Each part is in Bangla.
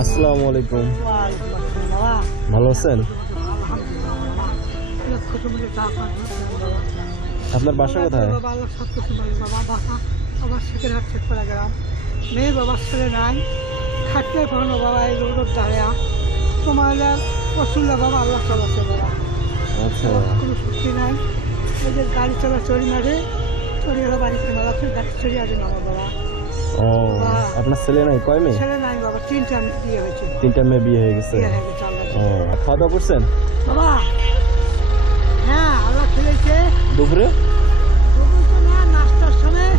আসসালামু আলাইকুম। ভালো আছেন? আপনার বাসা কোথায়? মেয়ে বাবার ছেলে নাই, খাটতে পারো বাবা, এই রোড দাঁড়িয়া তোমার পছন্দ বাবা, আল্লাহ চলাছে বাবা। আচ্ছা, কোনো শক্তি নাই, এই যে গাড়ি চলা চড়ি মারে, চড়ি হলো বাড়িতে মেলা গাড়ি চড়ি আগে নামা বাবা। ও আপনার ছেলে নাই? কয় মেয়ে? ছেলে নাই বাবা, তিনটা বিয়ে হয়েছে। তিনটা মেয়ে বিয়ে হয়ে গেছে। ও, খাওয়া দাওয়া করছেন বাবা? হ্যাঁ, আল্লাহ খেলেছে। দুপুরে? না, নাস্তার সময়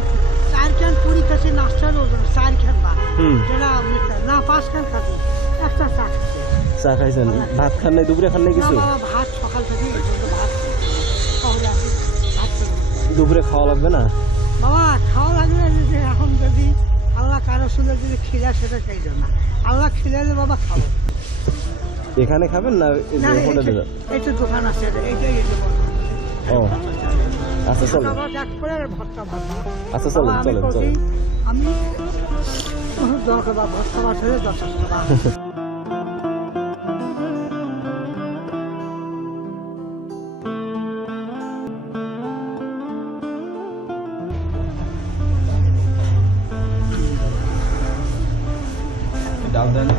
4 খান পুরি খাচ্ছি, নাস্তার ওজন 4 খান বা না 5 খান খাচ্ছি, একটা চা খাচ্ছি। চা খাইছেন? ভাত খান নাই? দুপুরে খান নাই কিছু? ভাত সকাল থেকে ভাত, তাহলে আমি ভাত খাবো। দুপুরে খাওয়া লাগবে না বাবা? খাওয়া লাগবে যে এখন যদি আল্লাহ কারো শুনে যদি খিলা, সেটা খাইল না। আল্লাহ খিলাইলে বাবা খাবো। এখানে খাবেন না হোটেলে? এই তো দোকান আছে, এইটাই ও আচ্ছা, চলো। আচ্ছা, চলেন চলেন চলেন। আমি দরকার বা ভর্তা ভাত হলে যথেষ্ট। ডাল দেন।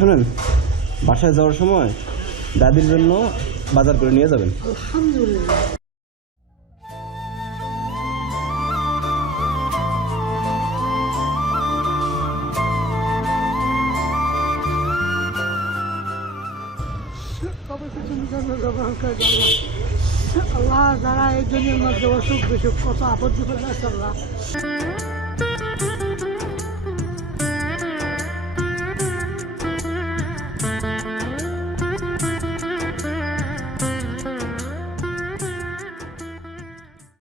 শুনেন, বাসায় যাওয়ার সময় দাদির জন্য বাজার করে নিয়ে যাবেন। আলহামদুলিল্লাহ। আল্লাহ যারা এই দুনিয়ার মধ্যে অসুখ বিসুখ কত আপদ বিপদ আছে আল্লাহ